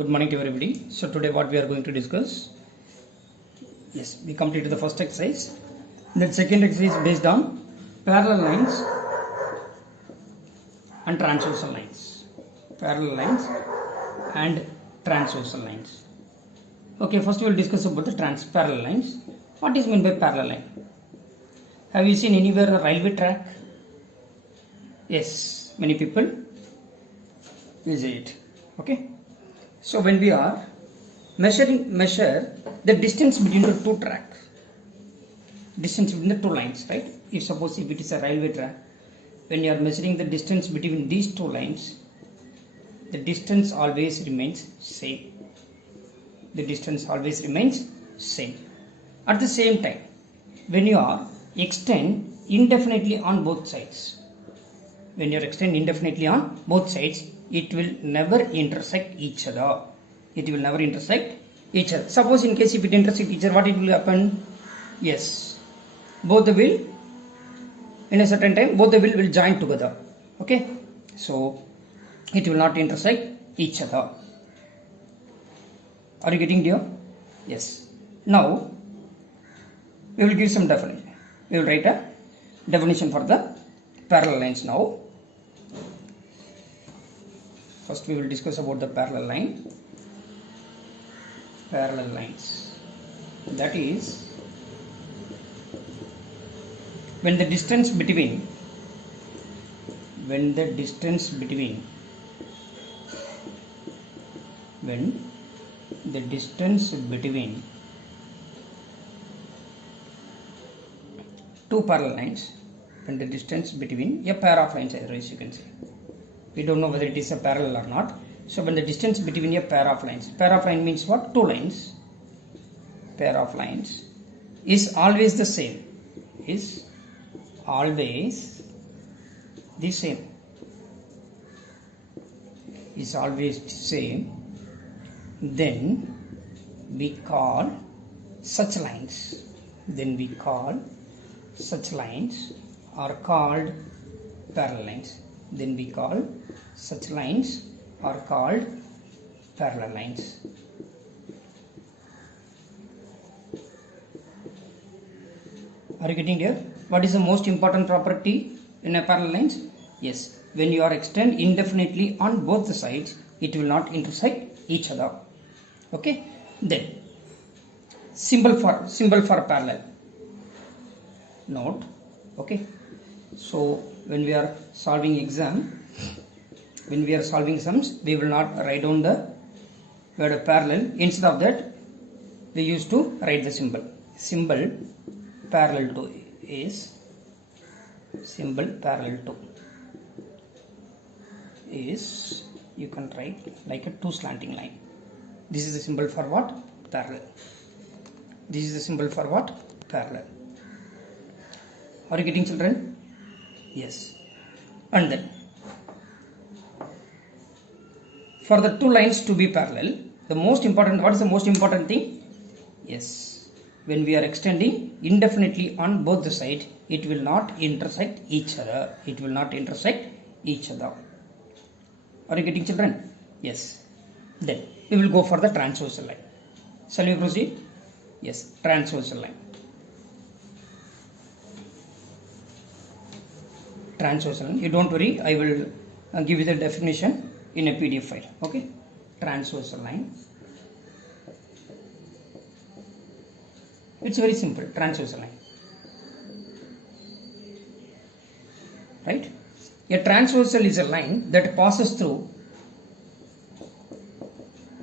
Good morning to everybody. So today what we are going to discuss, yes, we completed the first exercise. The second exercise is based on parallel lines and transversal lines. Parallel lines and transversal lines. Okay, first we will discuss about the parallel lines. What is meant by parallel line? Have you seen anywhere a railway track? Yes, many people use it. Okay. So when we are measure the distance between the two tracks, distance between the two lines, right? If suppose if it is a railway track, when you are measuring the distance between these two lines, the distance always remains same. The distance always remains same. At the same time, when you are extend indefinitely on both sides, when you are extend indefinitely on both sides, it will never intersect each other. It will never intersect each other. Suppose in case if it intersect each other, what it will happen? Yes, both the will in a certain time both the will join together. Okay, so it will not intersect each other. Are you getting dear? Yes. Now we will give some definition. We will write a definition for the parallel lines now. First we will discuss about the parallel line. Parallel lines, that is when the distance between two parallel lines, when the distance between a pair of lines, otherwise you can say, we don't know whether it is a parallel or not. So when the distance between a pair of lines means what? Two lines. Pair of lines is always the same. Is always the same. Is always the same. Then we call such lines. Are called parallel lines. Then we call such lines are called parallel lines. Are you getting here? What is the most important property in a parallel lines? Yes, when you are extend indefinitely on both the sides, it will not intersect each other. Okay. Then symbol for parallel. Note. Okay. So when we are solving exam, when we are solving sums, we will not write down the word parallel. Instead of that, we used to write the symbol. Symbol parallel to is symbol parallel to is, you can write like a two slanting line. This is the symbol for what? Parallel. This is the symbol for what? Parallel. Are you getting, children? Yes. And then for the two lines to be parallel, the most important, what is the most important thing? Yes, when we are extending indefinitely on both the sides, it will not intersect each other. It will not intersect each other. Are you getting, children? Yes. Then we will go for the transversal line. Shall we proceed? Yes, transversal line. Transversal line. You don't worry, I will give you the definition in a PDF file. Okay. Transversal line. It's very simple. Transversal line. Right? A transversal is a line that passes through.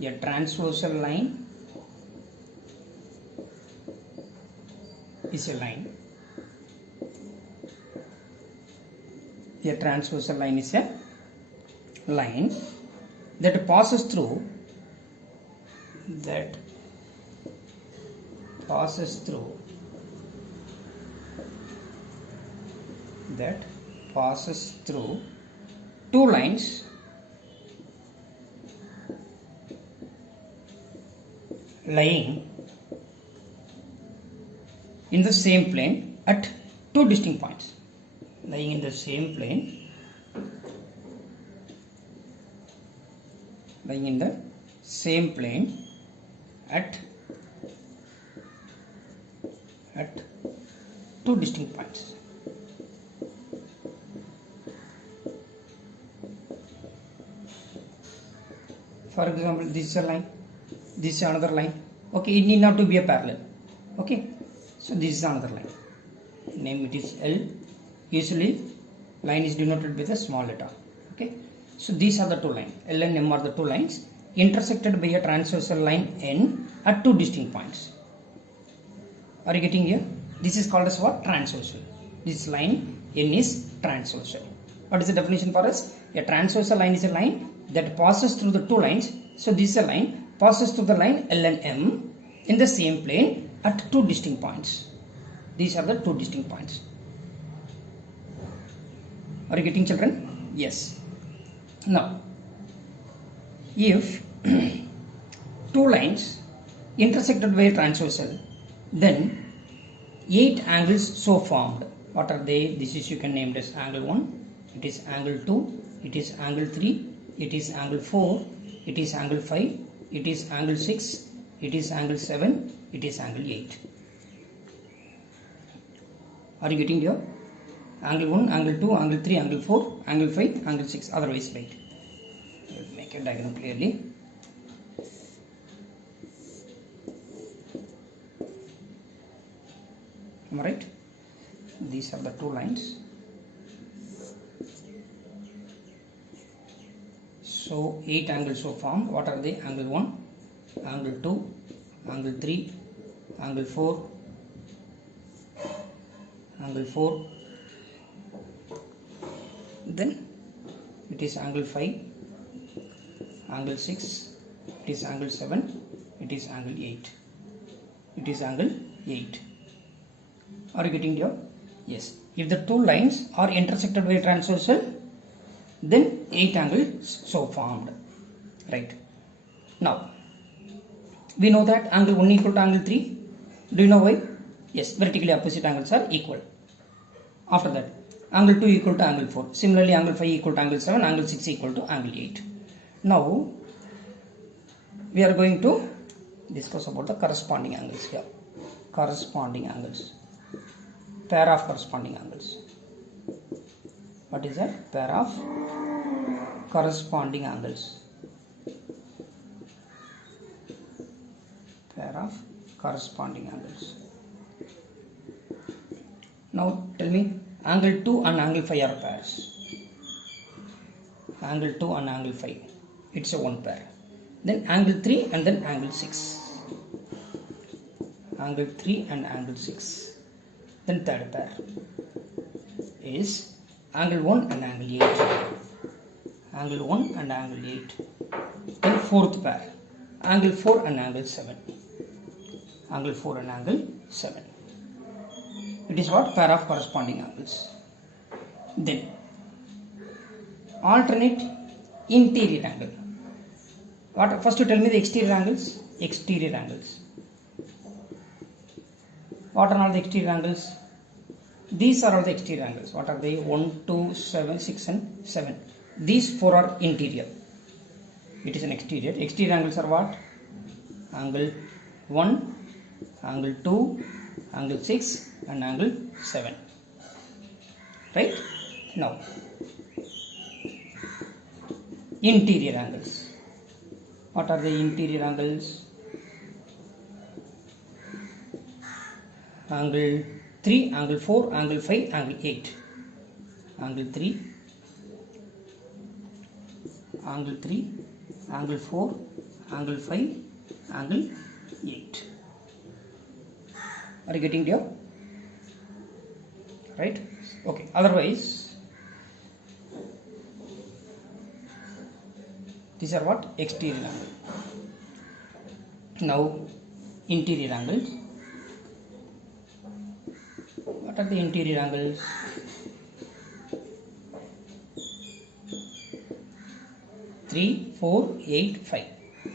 A transversal line is a line. A transversal line is a line that passes through two lines lying in the same plane at two distinct points. Lying in the same plane lying in the same plane at two distinct points. For example, this is a line, this is another line. Okay, it need not to be a parallel. Okay, so this is another line. Name it is L. Usually, line is denoted with a small letter. Okay, so these are the two lines. L and M are the two lines intersected by a transversal line N at two distinct points. Are you getting here? This is called as what? Transversal. This line N is transversal. What is the definition for us? A transversal line is a line that passes through the two lines. So this is a line passes through the line L and M in the same plane at two distinct points. These are the two distinct points. Are you getting, children? Yes. Now, if two lines intersected by a transversal, then 8 angles so formed. What are they? This is you can name as angle 1, it is angle 2, it is angle 3, it is angle 4, it is angle 5, it is angle 6, it is angle 7, it is angle 8. Are you getting here? Angle 1, angle 2, angle 3, angle 4, angle 5, angle 6. Otherwise, wait. Make a diagram clearly. Am I right? These are the two lines. So 8 angles so formed. What are they? Angle 1, angle 2, angle 3, angle 4, angle 4. Then it is angle 5, angle 6, it is angle 7, it is angle 8. It is angle 8. Are you getting here? Yes. If the two lines are intersected by a transversal, then 8 angles so formed. Right. Now, we know that angle 1 equal to angle 3. Do you know why? Yes, vertically opposite angles are equal. After that, angle 2 equal to angle 4. Similarly, angle 5 equal to angle 7, angle 6 equal to angle 8. Now, we are going to discuss about the corresponding angles here. Corresponding angles. Pair of corresponding angles. What is that? Pair of corresponding angles. Pair of corresponding angles. Now tell me, angle 2 and angle 5 are pairs. Angle 2 and angle 5. It's a one pair. Then angle 3 and then angle 6. Angle 3 and angle 6. Then third pair is angle 1 and angle 8. Angle 1 and angle 8. Then fourth pair, angle 4 and angle 7. Angle 4 and angle 7. It is what? Pair of corresponding angles. Then alternate interior angle. What? First you tell me the exterior angles. Exterior angles. What are all the exterior angles? These are all the exterior angles. What are they? 1, 2, 7, 6 and 7. These 4 are interior. It is an exterior. Exterior angles are what? Angle 1, angle 2, angle 6 and angle 7. Right? Now, interior angles. What are the interior angles? Angle 3, angle 4, angle 5, angle 8. Angle 3, angle 3, angle 4, angle 5, angle 8. Are you getting there? Right? Okay. Otherwise, these are what? Exterior angle. Now, interior angles. What are the interior angles? Three, 4, 8, 5.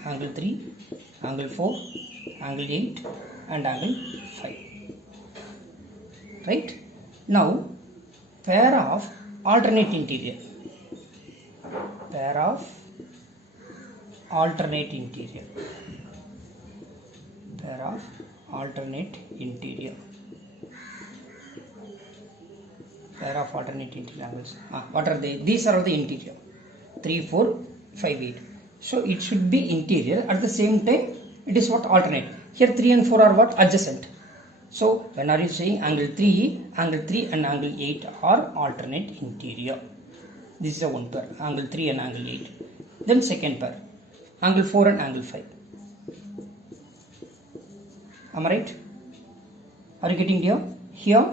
Angle 3, angle 4, angle 8 and angle 5. Right? Now, pair of alternate interior. Pair of alternate interior. Pair of alternate interior. Pair of alternate interior angles. What are they? These are the interior. 3, 4, 5, 8. So it should be interior. At the same time, it is what? Alternate. Here 3 and 4 are what? Adjacent. So when are you saying angle 3 and angle 8 are alternate interior. This is a one pair. Angle 3 and angle 8. Then second pair. Angle 4 and angle 5. Am I right? Are you getting here? Here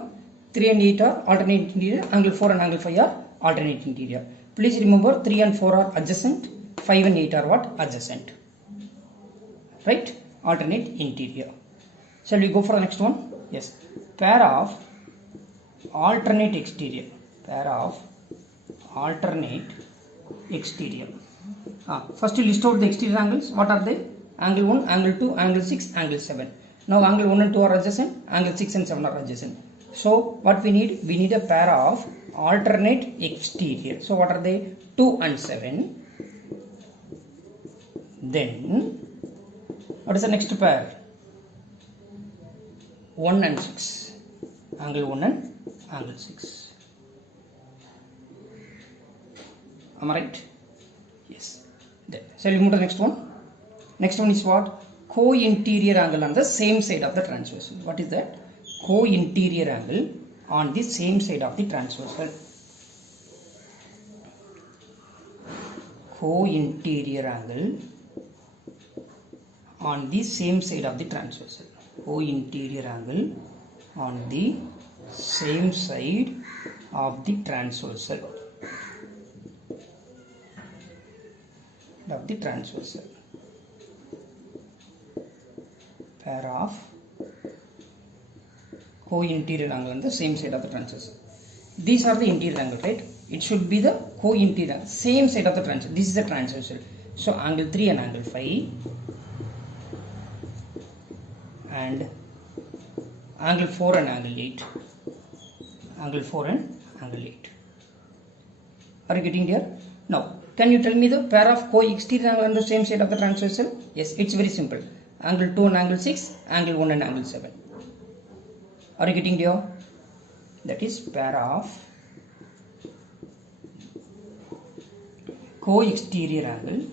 3 and 8 are alternate interior. Angle 4 and angle 5 are alternate interior. Please remember 3 and 4 are adjacent. 5 and 8 are what? Adjacent. Right? Alternate interior. Shall we go for the next one? Yes. Pair of alternate exterior. Pair of alternate exterior. First you list out the exterior angles. What are they? Angle 1, angle 2, angle 6, angle 7. Now angle 1 and 2 are adjacent. Angle 6 and 7 are adjacent. So what we need? We need a pair of alternate exterior. So what are they? 2 and 7. Then what is the next pair? 1 and 6. Angle 1 and angle 6. Am I right? Yes. Then shall we move to the next one? Next one is what? Co-interior angle on the same side of the transversal. What is that? Co-interior angle on the same side of the transversal. Co-interior angle on the same side of the transversal. Co-interior angle on the same side of the transversal. Of the transversal. Pair of co-interior angle on the same side of the transversal. These are the interior angle, right? It should be the co-interior, same side of the transversal. This is the transversal. So angle 3 and angle 5 and angle 4 and angle 8. Angle 4 and angle 8. Are you getting here? Now, can you tell me the pair of co-exterior angle on the same side of the transversal? Yes, it's very simple. Angle 2 and angle 6, angle 1 and angle 7. Are you getting here? That is pair of co-exterior angle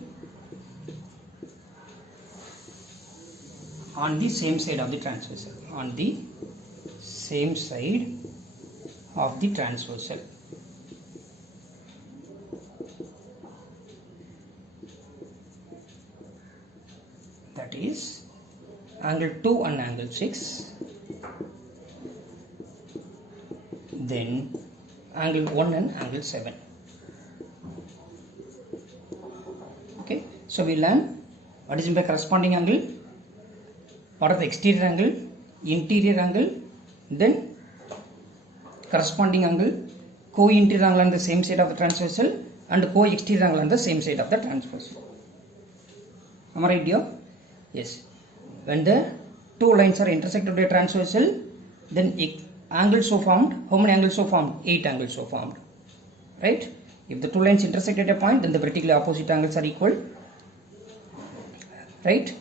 on the same side of the transversal. On the same side of the transversal. That is angle 2 and angle 6, then angle 1 and angle 7. Okay, so we learn what is the corresponding angle, what are the exterior angle, interior angle, then corresponding angle, co-interior angle on the same side of the transversal and co-exterior angle on the same side of the transversal. Am I right here? Yes. When the two lines are intersected by transversal, then angles so formed. How many angles so formed? 8 angles so formed. Right? If the two lines intersect at a point, then the vertically opposite angles are equal. Right?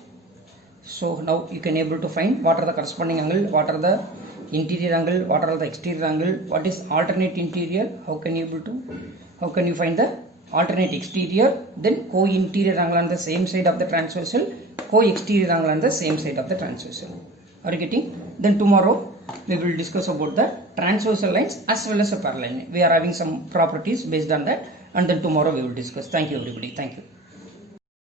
So now you can able to find what are the corresponding angle, what are the interior angle, what are the exterior angle, what is alternate interior, how can you find the alternate exterior, then co-interior angle on the same side of the transversal, co-exterior angle on the same side of the transversal. Are you getting? Then tomorrow we will discuss about the transversal lines as well as a parallel line. We are having some properties based on that, and then tomorrow we will discuss. Thank you everybody. Thank you.